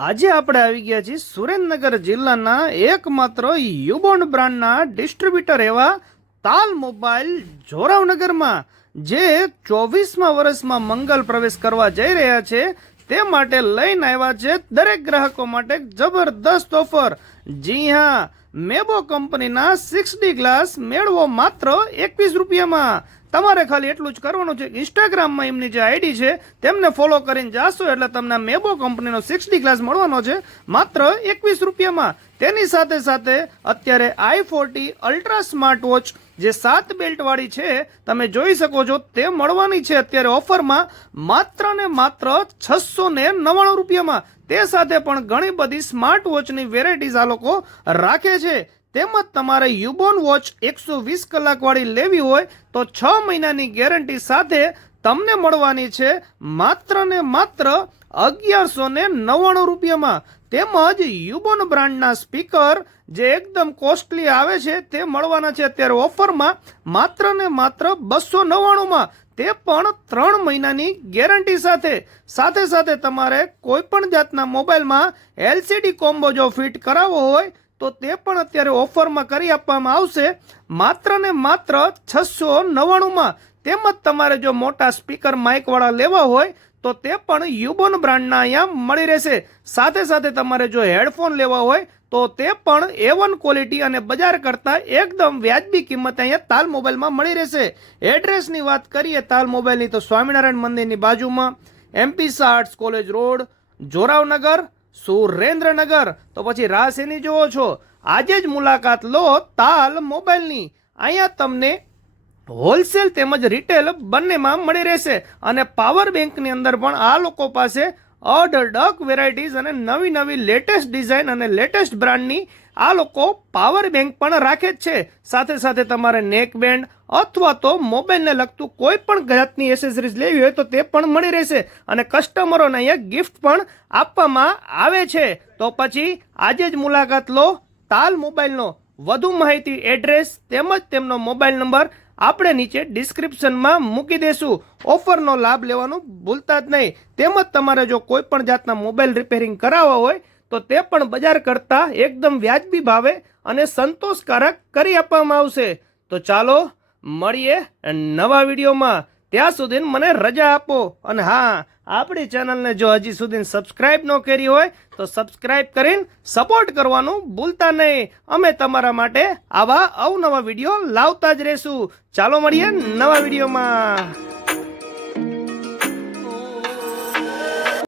આજે આપણે આવી ગયા છીએ સુરેન્દ્રનગર જિલ્લાના એકમાત્ર યુબોન્ડ બ્રાન્ડના ડિસ્ટ્રીબ્યુટર એવા તાલ મોબાઈલ જોરાવનગરમાં, જે 24મા વર્ષમાં મંગલ પ્રવેશ કરવા જઈ રહ્યા છે તે માટે લઈને આવ્યા છે દરેક ગ્રાહકો માટે જબરદસ્ત ઓફર। જી હા, મેબો કંપનીના 6D ગ્લાસ મેળવો માત્ર 21 રૂપિયામાં। તમારે ખાલી એટલું જ કરવાનું છે, ઇન્સ્ટાગ્રામમાં એમની જે આઈડી છે તેમને ફોલો કરીને જાશો એટલે તમને મેબો કંપનીનો 6D ગ્લાસ મળવાનો છે માત્ર 21 રૂપિયામાં। તેની સાથે સાથે અત્યારે i40 અલ્ટ્રા સ્માર્ટ વોચ જે 7 બેલ્ટ વાળી છે તમે જોઈ શકો છો, તે મળવાની છે અત્યારે ઓફરમાં માત્ર ને માત્ર 699 રૂપિયામાં। તે સાથે પણ ઘણી બધી સ્માર્ટ વોચની વેરાયટીઝ આ લોકો રાખે છે। તેમજ તમારે યુબોન વોચ 120 કલાક વાળી લેવી હોય તો 6 મહિનાની ગેરંટી સાથે તમને મળવાની છે માત્ર ને માત્ર 1199 રૂપિયામાં। તેમજ યુબોન બ્રાન્ડના સ્પીકર જે એકદમ કોસ્ટલી આવે છે તે મળવાના છે અત્યારે ઓફરમાં માત્ર ને માત્ર 299માં, તે પણ 3 મહિનાની ગેરંટી સાથે। સાથે સાથે તમારે કોઈ પણ જાતના મોબાઈલમાં LCD કોમ્બો જો ફિટ કરાવવો હોય તો તે પણ અત્યારે ઓફરમાં કરી આપવામાં આવશે માત્ર ને માત્ર 699માં। તેમજ તમારે જો મોટા સ્પીકર માઇક વાળા લેવા હોય તો તે પણ યુબોન બ્રાન્ડના અહીંયા મળી રહેશે। સાથે સાથે તમારે જો હેડફોન લેવા હોય તો તે પણ A1 ક્વોલિટી અને બજાર કરતાં એકદમ વ્યાજબી કિંમતે અહીંયા તાલ મોબાઈલમાં મળી રહેશે। એડ્રેસની વાત કરીએ તાલ મોબાઈલની તો સ્વામિનારાયણ મંદિરની બાજુમાં, MP arts college road, Joravnagar, Surendranagar. તો પછી રાહ શેની જોવો છો? આજે જ મુલાકાત લો તાલ મોબાઈલની। અહીંયા તમને હોલસેલ તેમજ રિટેલ બંનેમાં મળી રહેશે અને પાવર બેંકની અંદર પણ આ લોકો પાસે અઢળક વેરાયટીઝ અને નવી નવી લેટેસ્ટ ડિઝાઇન અને લેટેસ્ટ બ્રાન્ડની આ લોકો પાવર બેંક પણ રાખે જ છે। સાથે સાથે તમારે નેક બેન્ડ અથવા તો મોબાઈલને લગતું કોઈ પણ જાતની એસેસરીઝ લેવી હોય તો તે પણ મળી રહેશે અને કસ્ટમરોને અહીંયા ગિફ્ટ પણ આપવામાં આવે છે। તો પછી આજે જ મુલાકાત લો તાલ મોબાઈલનો। વધુ માહિતી, એડ્રેસ તેમજ તેમનો મોબાઈલ નંબર આપણે નીચે ડિસ્ક્રિપ્શનમાં મૂકી દેશું। ઓફરનો લાભ લેવાનું ભૂલતા જ નહીં। તેમજ તમારે જો કોઈ પણ જાતના મોબાઈલ રિપેરિંગ કરાવવા હોય તો તે પણ બજાર કરતાં એકદમ વ્યાજબી ભાવે અને સંતોષકારક કરી આપવામાં આવશે। તો ચાલો મળીએ નવા વિડીયોમાં, ત્યાં સુધી મને રજા આપો। અને હા, આપણી ચેનલને જો હજી સુધી સબસ્ક્રાઇબ ન કરી હોય તો સબસ્ક્રાઇબ કરીને સપોર્ટ કરવાનું ભૂલતા નહીં। અમે તમારા માટે આવા અવનવા વિડીયો લાવતા જ રહેશું। ચાલો મળીએ નવા વિડીયોમાં।